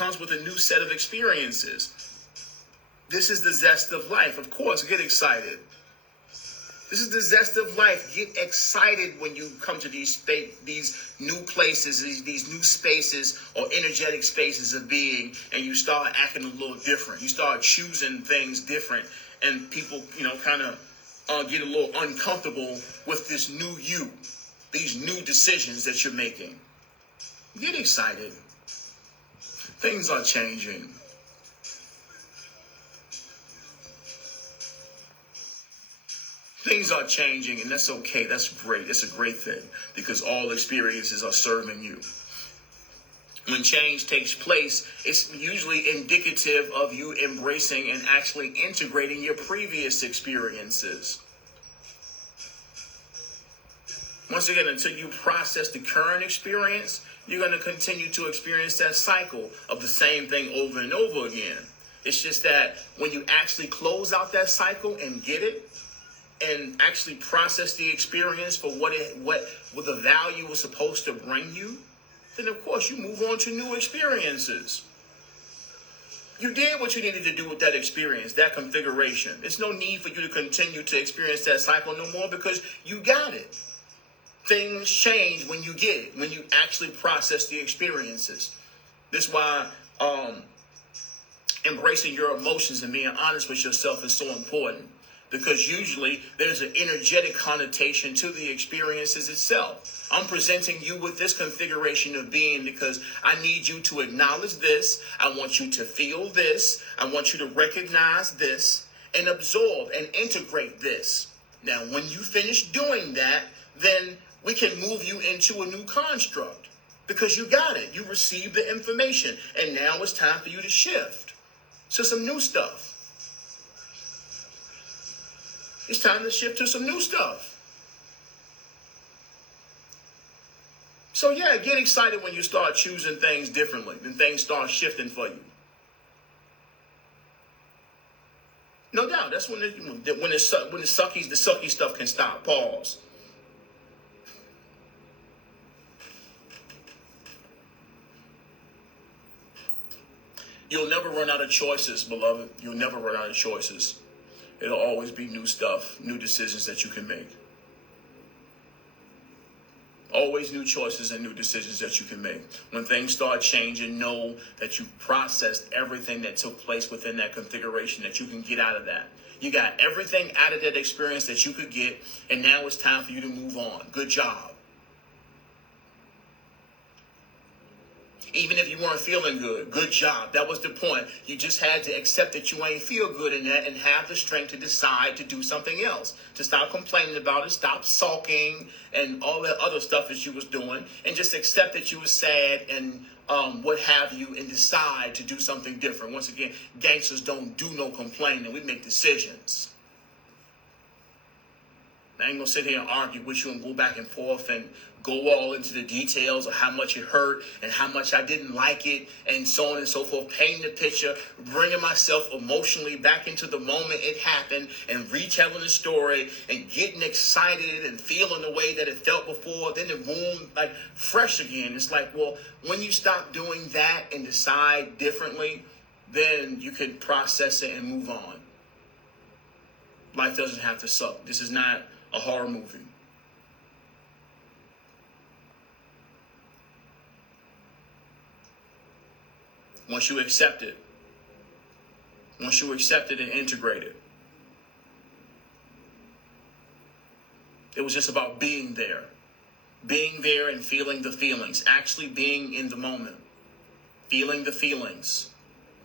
comes with a new set of experiences. This is the zest of life. Of course, get excited. This is the zest of life. Get excited when you come to these new places, these new spaces or energetic spaces of being, and you start acting a little different. You start choosing things different, and people, kind of get a little uncomfortable with this new you, these new decisions that you're making. Get excited. Things are changing. Things are changing, and that's okay. That's great. It's a great thing because all experiences are serving you. When change takes place, it's usually indicative of you embracing and actually integrating your previous experiences. Once again, until you process the current experience, you're going to continue to experience that cycle of the same thing over and over again. It's just that when you actually close out that cycle and get it, and actually process the experience for what the value was supposed to bring you, then of course you move on to new experiences. You did what you needed to do with that experience, that configuration. There's no need for you to continue to experience that cycle no more because you got it. Things change when you get it, when you actually process the experiences. This is why embracing your emotions and being honest with yourself is so important. Because usually there's an energetic connotation to the experiences itself. I'm presenting you with this configuration of being because I need you to acknowledge this. I want you to feel this. I want you to recognize this and absorb and integrate this. Now, when you finish doing that, then we can move you into a new construct because you got it. You received the information, and now it's time for you to shift to some new stuff. It's time to shift to some new stuff. So yeah, get excited when you start choosing things differently, when things start shifting for you. No doubt, that's when the sucky stuff can stop. Pause. You'll never run out of choices, beloved. You'll never run out of choices. It'll always be new stuff, new decisions that you can make. Always new choices and new decisions that you can make. When things start changing, know that you've processed everything that took place within that configuration, that you can get out of that. You got everything out of that experience that you could get, and now it's time for you to move on. Good job. Even if you weren't feeling good, good job. That was the point. You just had to accept that you ain't feel good in that and have the strength to decide to do something else. To stop complaining about it, stop sulking and all that other stuff that you was doing, and just accept that you was sad and what have you, and decide to do something different. Once again, gangsters don't do no complaining. We make decisions. I ain't gonna sit here and argue with you and go back and forth and go all into the details of how much it hurt and how much I didn't like it and so on and so forth, painting the picture, bringing myself emotionally back into the moment it happened and retelling the story and getting excited and feeling the way that it felt before, then the room like fresh again. It's like, well, when you stop doing that and decide differently, then you can process it and move on. Life doesn't have to suck. This is not a horror movie. Once you accept it and integrate it, it was just about being there and feeling the feelings, actually being in the moment, feeling the feelings,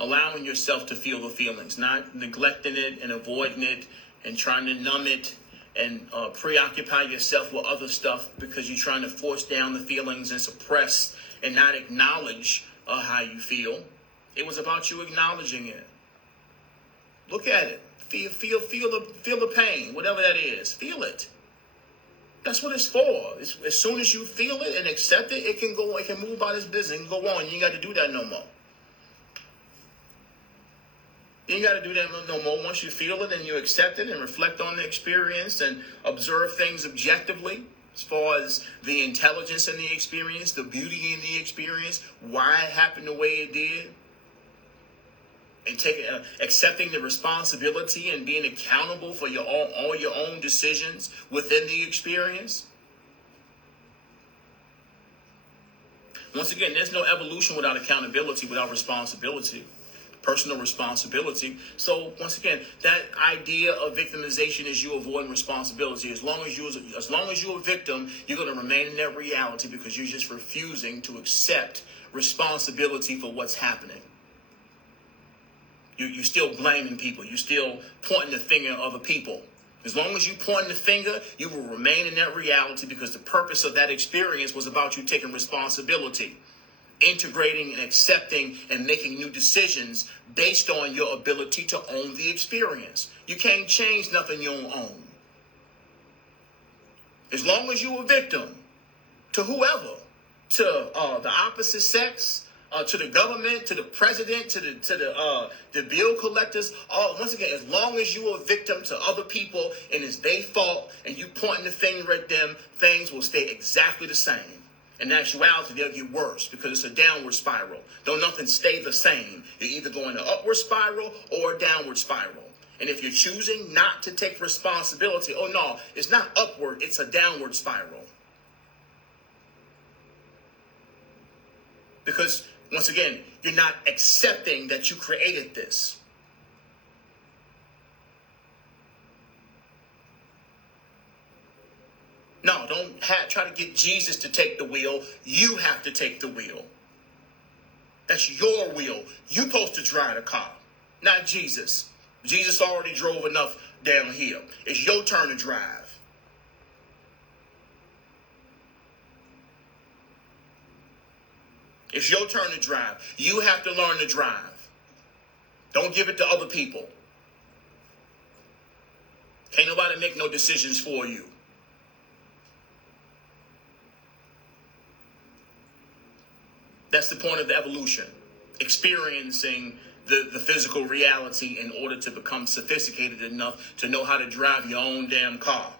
allowing yourself to feel the feelings, not neglecting it and avoiding it and trying to numb it and preoccupy yourself with other stuff because you're trying to force down the feelings and suppress and not acknowledge how you feel. It was about you acknowledging it. Look at it. Feel the pain, whatever that is. Feel it. That's what it's for. As soon as you feel it and accept it, it can move about its business and go on. You ain't got to do that no more. You ain't got to do that no more. Once you feel it and you accept it and reflect on the experience and observe things objectively, as far as the intelligence in the experience, the beauty in the experience, why it happened the way it did, and accepting the responsibility and being accountable for all your own decisions within the experience. Once again, there's no evolution without accountability, without responsibility, personal responsibility. So once again, that idea of victimization is you avoiding responsibility. As long as you're a victim, you're going to remain in that reality because you're just refusing to accept responsibility for what's happening. You're still blaming people. You're still pointing the finger at other people. As long as you point the finger, you will remain in that reality because the purpose of that experience was about you taking responsibility, integrating and accepting and making new decisions based on your ability to own the experience. You can't change nothing you don't own. As long as you're a victim to whoever, to the opposite sex, to the government, to the president, to the bill collectors. Once again, as long as you're a victim to other people and it's their fault and you pointing the finger at them, things will stay exactly the same. In actuality, they'll get worse because it's a downward spiral. Don't nothing stay the same. You're either going to upward spiral or a downward spiral. And if you're choosing not to take responsibility, oh no, it's not upward, it's a downward spiral. Because once again, you're not accepting that you created this. No, don't try to get Jesus to take the wheel. You have to take the wheel. That's your wheel. You're supposed to drive the car, not Jesus. Jesus already drove enough downhill. It's your turn to drive. It's your turn to drive. You have to learn to drive. Don't give it to other people. Can't nobody make no decisions for you. That's the point of the evolution. Experiencing the physical reality in order to become sophisticated enough to know how to drive your own damn car.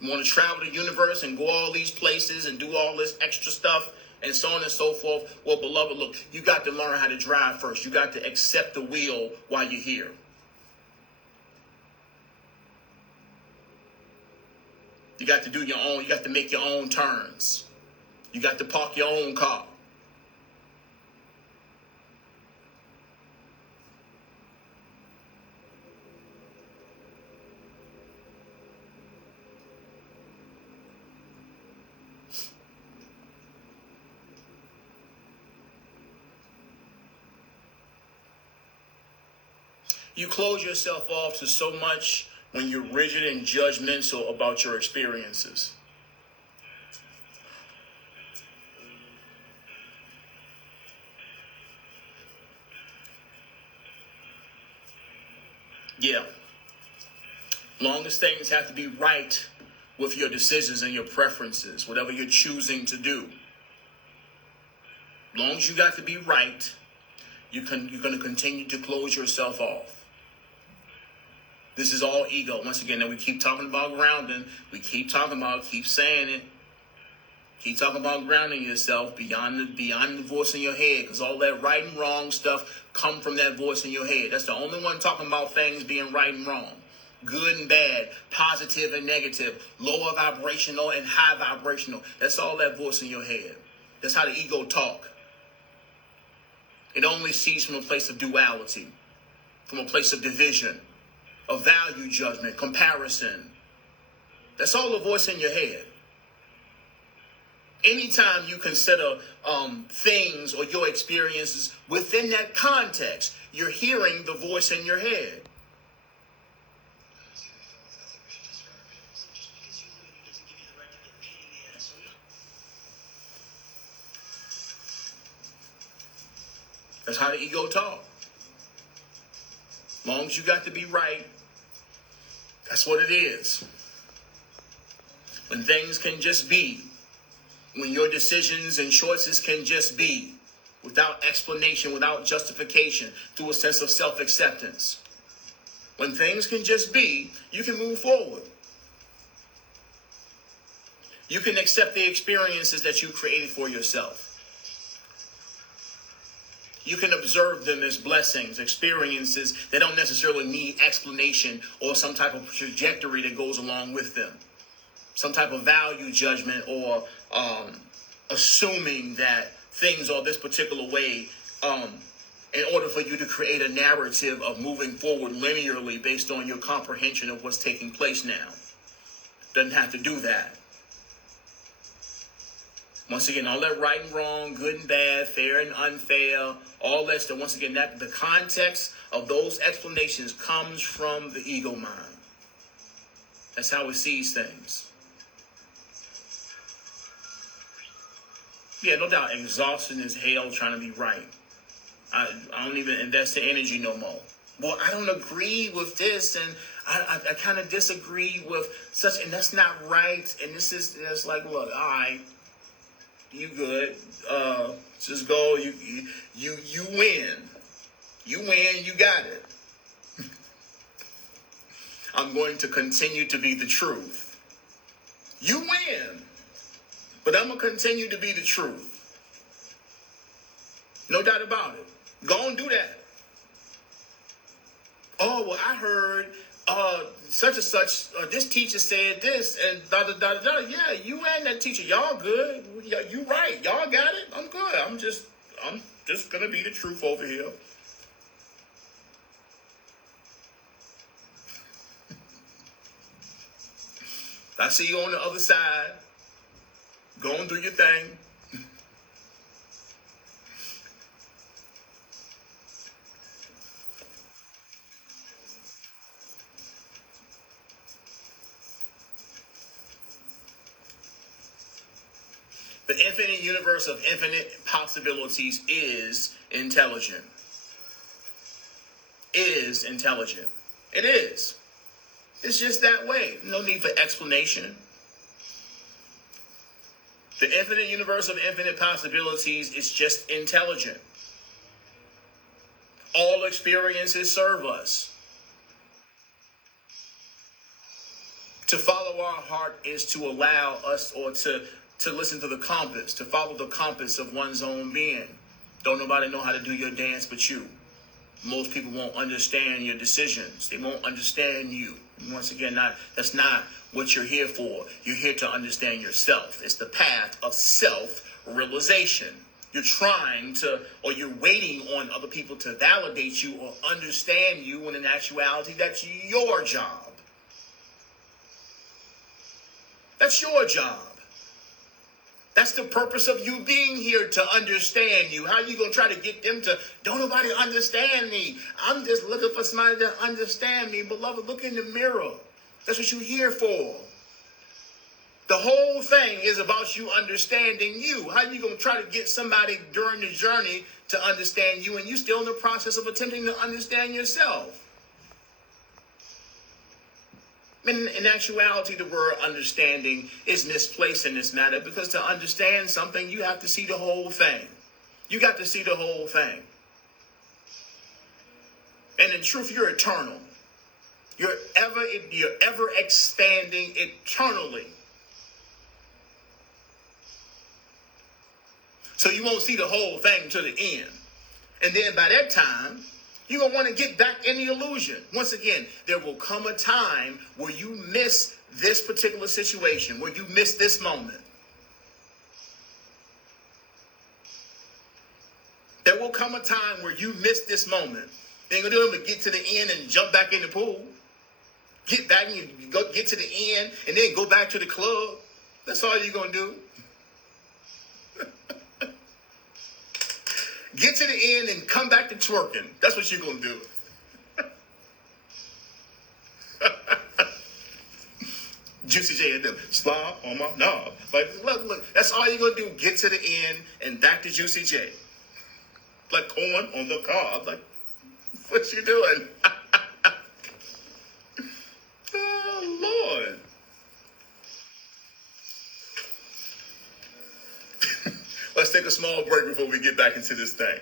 You want to travel the universe and go all these places and do all this extra stuff and so on and so forth. Well, beloved, look, you got to learn how to drive first. You got to accept the wheel while you're here. You got to do your own. You got to make your own turns. You got to park your own car. You close yourself off to so much when you're rigid and judgmental about your experiences. Yeah. Long as things have to be right with your decisions and your preferences, whatever you're choosing to do. Long as you got to be right, you're going to continue to close yourself off. This is all ego. Once again, then we keep talking about grounding. We keep talking about, keep saying it. Keep talking about grounding yourself beyond the voice in your head, because all that right and wrong stuff come from that voice in your head. That's the only one talking about things being right and wrong, good and bad, positive and negative, lower vibrational and high vibrational. That's all that voice in your head. That's how the ego talk. It only sees from a place of duality, from a place of division, of value judgment, comparison. That's all the voice in your head. Anytime you consider things or your experiences within that context, you're hearing the voice in your head. That's how the ego talk. As long as you got to be right, that's what it is. When things can just be, when your decisions and choices can just be, without explanation, without justification, through a sense of self-acceptance. When things can just be, you can move forward. You can accept the experiences that you created for yourself. You can observe them as blessings, experiences that don't necessarily need explanation or some type of trajectory that goes along with them. Some type of value judgment or assuming that things are this particular way in order for you to create a narrative of moving forward linearly based on your comprehension of what's taking place now. Doesn't have to do that. Once again, all that right and wrong, good and bad, fair and unfair, all that stuff. Once again, that the context of those explanations comes from the ego mind. That's how it sees things. Yeah, no doubt, exhaustion is hell trying to be right. I don't even invest the energy no more. Well, I don't agree with this, and I kind of disagree with such, and that's not right. And it's like, look, all right, you good. Just go. You win. You win. You got it. I'm going to continue to be the truth. You win, but I'm gonna continue to be the truth. No doubt about it. Go and do that. Oh, well, I heard such and such, this teacher said this, and da-da-da-da-da. Yeah, you and that teacher, y'all good. Yeah, you right. Y'all got it. I'm good. I'm just going to be the truth over here. I see you on the other side. Go and do your thing. The infinite universe of infinite possibilities is intelligent. Is intelligent. It is. It's just that way. No need for explanation. The infinite universe of infinite possibilities is just intelligent. All experiences serve us. To follow our heart is to allow us, or to listen to the compass, to follow the compass of one's own being. Don't nobody know how to do your dance but you. Most people won't understand your decisions. They won't understand you. Once again, that's not what you're here for. You're here to understand yourself. It's the path of self-realization. You're trying to, or you're waiting on other people to validate you or understand you, when in actuality, that's your job. That's your job. That's the purpose of you being here, to understand you. How are you going to try to get them to, don't nobody understand me? I'm just looking for somebody to understand me. Beloved, look in the mirror. That's what you're here for. The whole thing is about you understanding you. How are you going to try to get somebody during the journey to understand you, and you're still in the process of attempting to understand yourself? In actuality, the word understanding is misplaced in this matter, because to understand something, you have to see the whole thing. You got to see the whole thing. And in truth, you're eternal. You're ever expanding eternally. So you won't see the whole thing to the end. And then by that time, you're going to want to get back in the illusion. Once again, there will come a time where you miss this particular situation, where you miss this moment. There will come a time where you miss this moment. You ain't going to do it but get to the end and jump back in the pool. Get back and you go get to the end and then go back to the club. That's all you're going to do. Get to the end and come back to twerking. That's what you're going to do. Juicy J and them. Slide on my knob. Like, look. That's all you're going to do. Get to the end and back to Juicy J. Like corn on the cob. Like, what you doing? Oh, Lord. Let's take a small break before we get back into this thing.